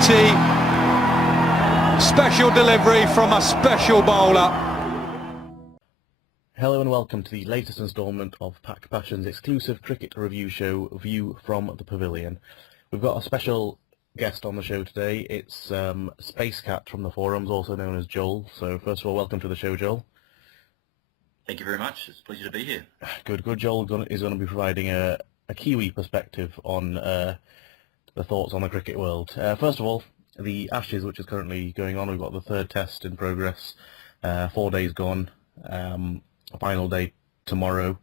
beauty. Special delivery from a special bowler. Hello and welcome to the latest instalment of PakPassion's exclusive cricket review show, View from the Pavilion. We've got a special guest on the show today. It's SpaceCat from the forums, also known as Joel. So first of all, welcome to the show, Joel. Thank you very much. It's a pleasure to be here. Good. Joel is going to be providing a Kiwi perspective on the thoughts on the cricket world. First of all, the Ashes, which is currently going on. We've got the third test in progress. 4 days gone. A final day tomorrow.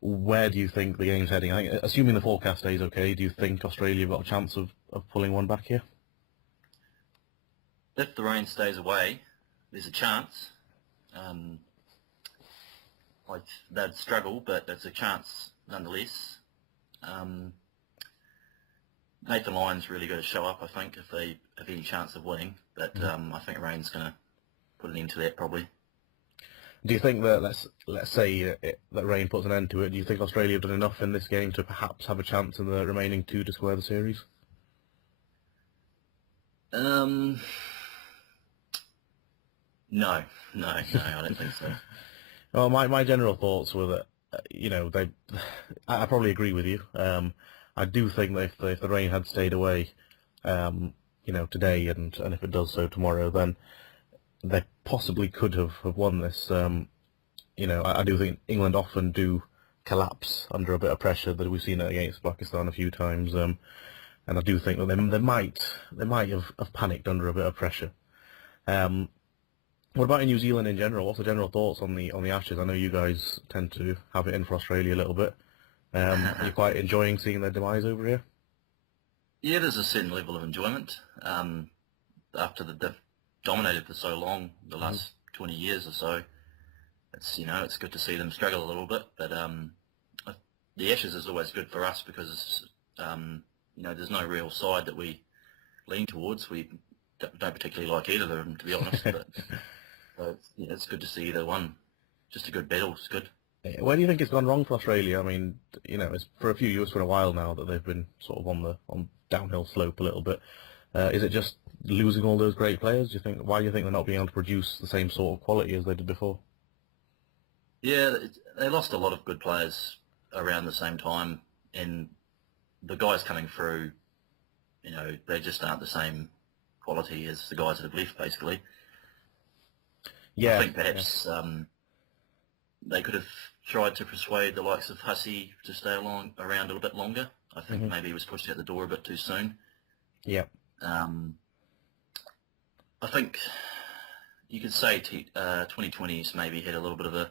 Where do you think the game's heading? I think, assuming the forecast stays okay, do you think Australia have got a chance of pulling one back here? If the rain stays away, there's a chance. They'd struggle, but there's a chance nonetheless. Nathan Lyon's really got to show up, I think, if they have any chance of winning. But I think rain's going to put an end to that probably. Do you think that, let's say that rain puts an end to it, do you think Australia have done enough in this game to perhaps have a chance in the remaining two to square the series? No, I don't think so. Well, my general thoughts were that, I probably agree with you. I do think that if the rain had stayed away, today and if it does so tomorrow, then they possibly could have won this. I do think England often do collapse under a bit of pressure. That we've seen it against Pakistan a few times, and I do think that they might have panicked under a bit of pressure. What about in New Zealand in general? What's the general thoughts on the Ashes? I know you guys tend to have it in for Australia a little bit. Are you quite enjoying seeing their demise over here? Yeah, there's a certain level of enjoyment. After they've dominated for so long, the last 20 years or so, it's good to see them struggle a little bit. But the Ashes is always good for us because there's no real side that we lean towards. We don't particularly like either of them, to be honest. But so it's good to see either one. Just a good battle. It's good. Where do you think it's gone wrong for Australia? I mean, it's for a few years, for a while now, that they've been sort of on downhill slope a little bit. Is it just losing all those great players? Why do you think they're not being able to produce the same sort of quality as they did before? Yeah, they lost a lot of good players around the same time, and the guys coming through, they just aren't the same quality as the guys that have left, basically. Yeah, I think perhaps they could have tried to persuade the likes of Hussey to stay around a little bit longer. I think maybe he was pushed out the door a bit too soon. Yeah. I think you could say 2020's maybe had a little bit of a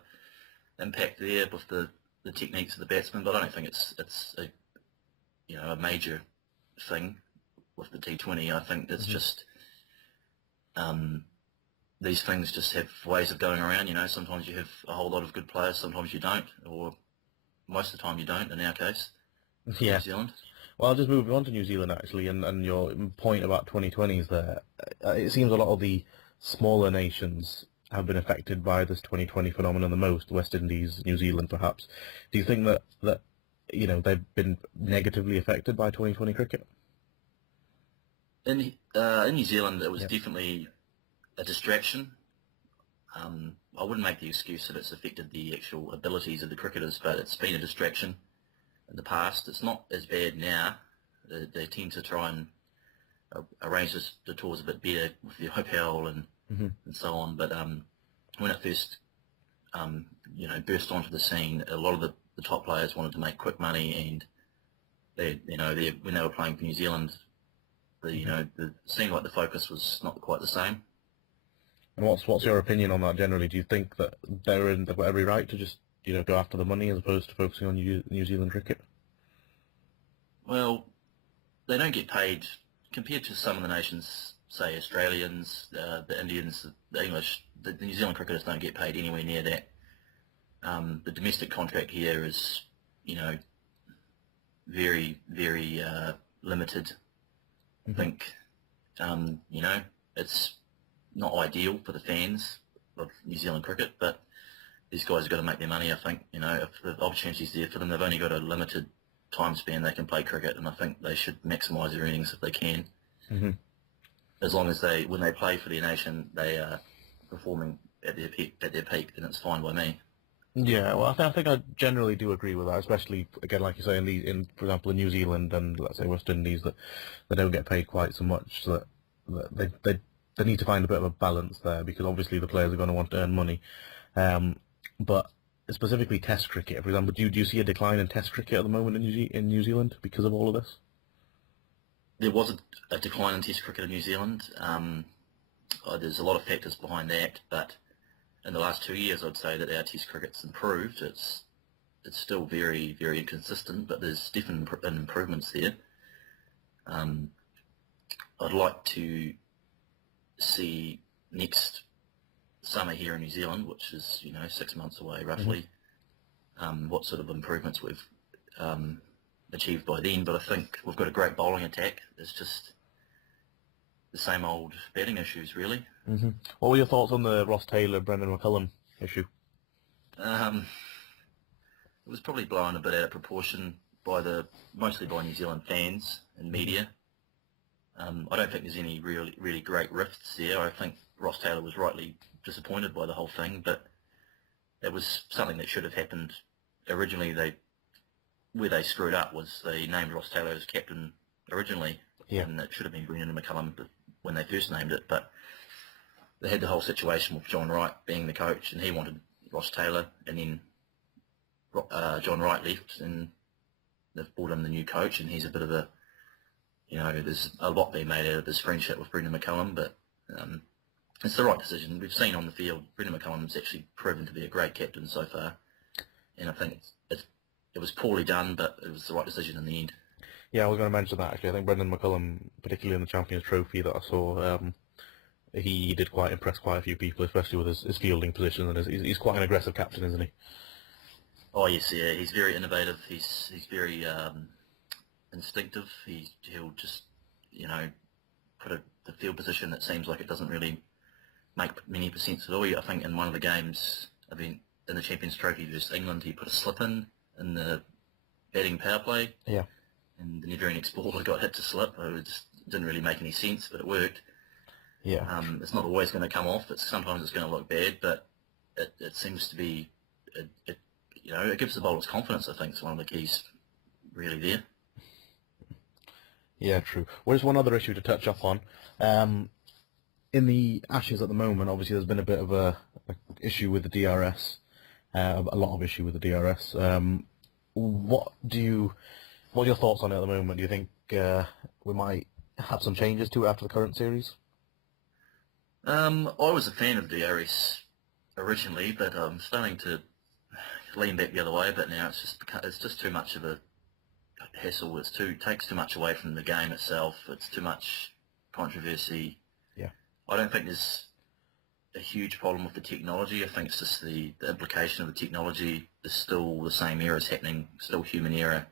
impact there with the techniques of the batsmen, but I don't think it's a major thing with the T20. I think it's just these things just have ways of going around. Sometimes you have a whole lot of good players, sometimes you don't, or most of the time you don't. In our case, yeah. New Zealand. Well, I'll just move on to New Zealand actually, and your point about 2020s there. It seems a lot of the smaller nations have been affected by this 2020 phenomenon the most. West Indies, New Zealand, perhaps. Do you think that they've been negatively affected by 2020 cricket? In New Zealand, it was definitely a distraction. I wouldn't make the excuse that it's affected the actual abilities of the cricketers, but it's been a distraction in the past. It's not as bad now. They tend to try and arrange the tours a bit better with the hotel and so on. But when it first burst onto the scene, a lot of the top players wanted to make quick money, and when they were playing for New Zealand, it seemed like the focus was not quite the same. And what's your opinion on that generally? Do you think that they've got every right to just go after the money as opposed to focusing on New Zealand cricket? Well, they don't get paid compared to some of the nations, say Australians, the Indians, the English. The New Zealand cricketers don't get paid anywhere near that. The domestic contract here is, very, very limited. I think, it's not ideal for the fans of New Zealand cricket, but these guys have got to make their money. I think, if the opportunity's there for them, they've only got a limited time span they can play cricket, and I think they should maximise their earnings if they can. as long as when they play for their nation, they are performing at their peak, then it's fine by me. Yeah, well, I think I generally do agree with that, especially again, like you say, for example, in New Zealand and let's say West Indies, that they don't get paid quite so much, so that they need to find a bit of a balance there, because obviously the players are going to want to earn money, but specifically Test cricket, for example, do you see a decline in Test cricket at the moment in New Zealand because of all of this? There was a decline in Test cricket in New Zealand. There's a lot of factors behind that, but in the last 2 years, I'd say that our Test cricket's improved. It's still very, very inconsistent, but there's definite improvements there. I'd like to see next summer here in New Zealand, which is 6 months away roughly, what sort of improvements we've achieved by then. But I think we've got a great bowling attack. It's just the same old batting issues, really. What were your thoughts on the Ross Taylor, Brendan McCullum issue? It was probably blown a bit out of proportion mostly by New Zealand fans and media. I don't think there's any really great rifts there. I think Ross Taylor was rightly disappointed by the whole thing, but it was something that should have happened. Originally, where they screwed up was they named Ross Taylor as captain originally, and it should have been Brendan McCullum when they first named it, but they had the whole situation with John Wright being the coach, and he wanted Ross Taylor, and then John Wright left, and they've brought in the new coach, and he's a bit of there's a lot being made out of his friendship with Brendan McCullum, but it's the right decision. We've seen on the field, Brendan McCullum's actually proven to be a great captain so far, and I think it was poorly done, but it was the right decision in the end. Yeah, I was going to mention that actually. I think Brendan McCullum, particularly in the Champions Trophy that I saw, he did quite impress quite a few people, especially with his fielding position, and he's quite an aggressive captain, isn't he? Oh yes, yeah, he's very innovative. He's very instinctive. He'll just put the field position that seems like it doesn't really make many sense at all. I think in one of the games, in the Champions Trophy versus England, he put a slip in the batting power play. Yeah. And the next baller got hit to slip. It just didn't really make any sense, but it worked. Yeah. It's not always going to come off. Sometimes it's going to look bad, but it seems to be, it gives the bowlers confidence. I think it's one of the keys really there. Yeah, true. Well, there's one other issue to touch up on. In the Ashes at the moment, obviously there's been a bit of a issue with the DRS, a lot of issue with the DRS. What are your thoughts on it at the moment? Do you think we might have some changes to it after the current series? I was a fan of DRS originally, but I'm starting to lean back the other way a bit now. It's just too much of a hassle. It takes too much away from the game itself. It's too much controversy. Yeah. I don't think there's a huge problem with the technology. I think it's just the implication of the technology is still the same errors happening, still human error.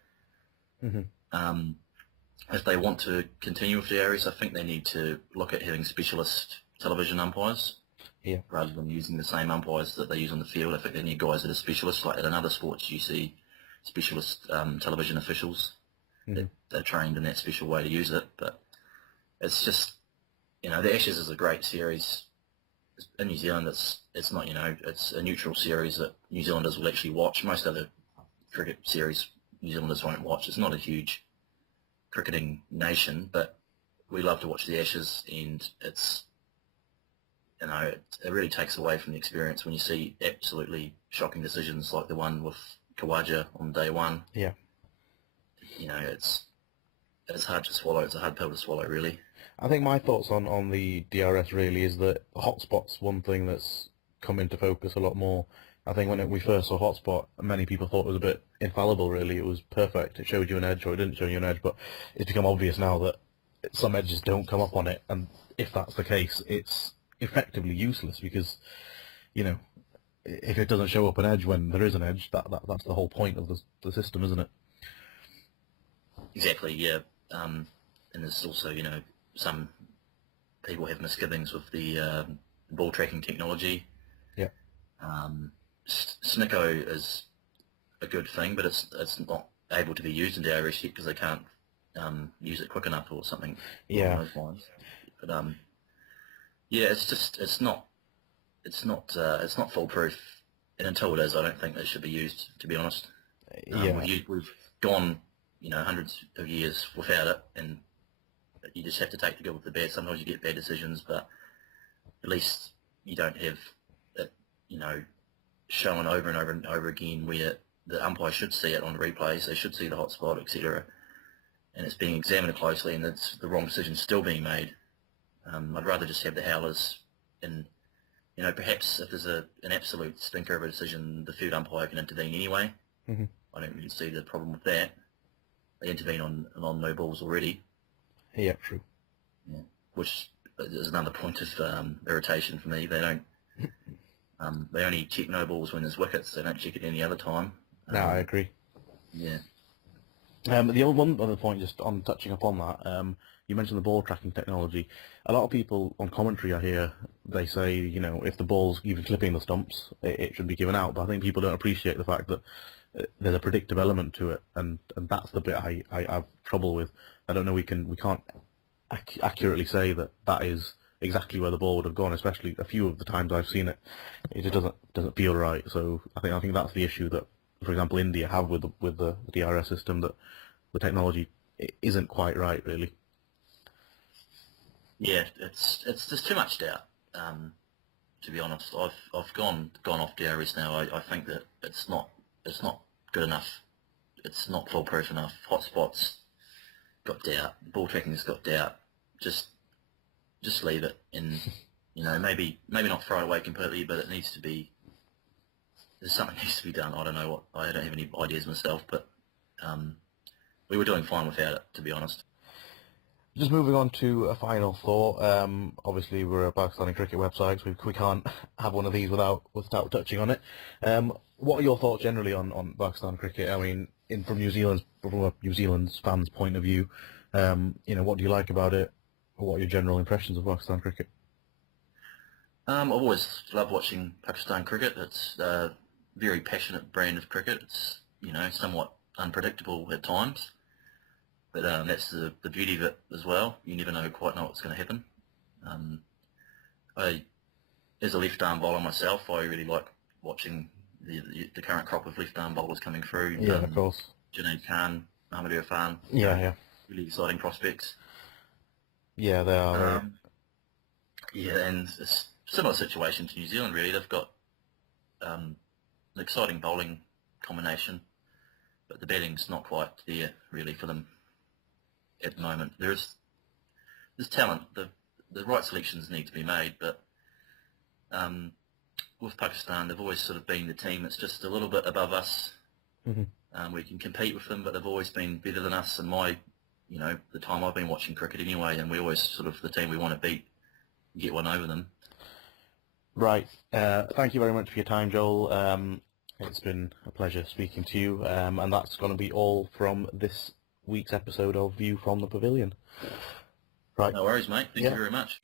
If they want to continue with the DRS, I think they need to look at having specialist television umpires rather than using the same umpires that they use on the field. I think they need guys that are specialists. Like in other sports, you see specialist television officials that are trained in that special way to use it. But it's just, the Ashes is a great series. In New Zealand, it's not, it's a neutral series that New Zealanders will actually watch. Most other cricket series New Zealanders won't watch. It's not a huge cricketing nation, but we love to watch the Ashes, and it's, it really takes away from the experience when you see absolutely shocking decisions like the one with Khawaja on day one. Yeah. It's hard to swallow. It's a hard pill to swallow, really. I think my thoughts on the DRS really is that hotspot's one thing that's come into focus a lot more. I think when we first saw hotspot, many people thought it was a bit infallible, really. It was perfect. It showed you an edge, or it didn't show you an edge, but it's become obvious now that some edges don't come up on it, and if that's the case, it's effectively useless, because, if it doesn't show up an edge when there is an edge, that's the whole point of the system, isn't it? Exactly, yeah. And there's also, some people have misgivings with the ball tracking technology. Yeah. Snicko is a good thing, but it's not able to be used in DRS yet because they can't use it quick enough or something. Yeah. Along those lines. But Yeah, it's not foolproof, and until it is, I don't think it should be used. To be honest, Yeah. we've gone, hundreds of years without it, and you just have to take the good with the bad. Sometimes you get bad decisions, but at least you don't have it, shown over and over and over again where the umpire should see it on the replays. They should see the hot spot, etc. And it's being examined closely, and it's the wrong decision still being made. I'd rather just have the howlers, and perhaps if there's an absolute stinker of a decision, the third umpire can intervene anyway. Mm-hmm. I don't really see the problem with that. They intervene on no balls already. Yeah, true. Yeah. Which is another point of irritation for me. They don't. They only check no balls when there's wickets. They don't check it any other time. No, I agree. Yeah. The one other point, just on touching upon that, you mentioned the ball tracking technology. A lot of people on commentary I hear, they say, if the ball's even clipping the stumps, it should be given out. But I think people don't appreciate the fact that there's a predictive element to it, and that's the bit I have trouble with. I don't know, we can't accurately say that is exactly where the ball would have gone, especially a few of the times I've seen it. It just doesn't feel right. So I think that's the issue that, for example, India have with the DRS system, that the technology isn't quite right, really. Yeah, it's there's too much doubt. To be honest, I've gone off DRS now. I think that it's not good enough. It's not foolproof enough. Hotspots got doubt. Ball tracking's got doubt. Just leave it, and maybe not throw it away completely, but it needs to be. There's something needs to be done. I don't know what. I don't have any ideas myself, but we were doing fine without it, to be honest. Just moving on to a final thought. Obviously, we're a Pakistani cricket website, so we can't have one of these without touching on it. What are your thoughts generally on Pakistan cricket? I mean, from a New Zealand's fans' point of view, what do you like about it? What are your general impressions of Pakistan cricket? I've always loved watching Pakistan cricket. It's a very passionate brand of cricket. It's somewhat unpredictable at times. But that's the beauty of it as well. You never quite know what's going to happen. As a left-arm bowler myself, I really like watching the current crop of left-arm bowlers coming through. Yeah, of course. Junaid Khan, Mahmood Irfan. Yeah. Really exciting prospects. Yeah, they are. Yeah, and it's a similar situation to New Zealand, really. They've got an exciting bowling combination, but the batting's not quite there, really, for them at the moment. There's talent. The right selections need to be made, but with Pakistan, they've always sort of been the team that's just a little bit above us. Mm-hmm. We can compete with them, but they've always been better than us. And the time I've been watching cricket anyway, and we always sort of the team we want to beat, get one over them. Right. Thank you very much for your time, Joel. It's been a pleasure speaking to you, and that's going to be all from this week's episode of View from the Pavilion. Right. No worries, mate. Thank you very much.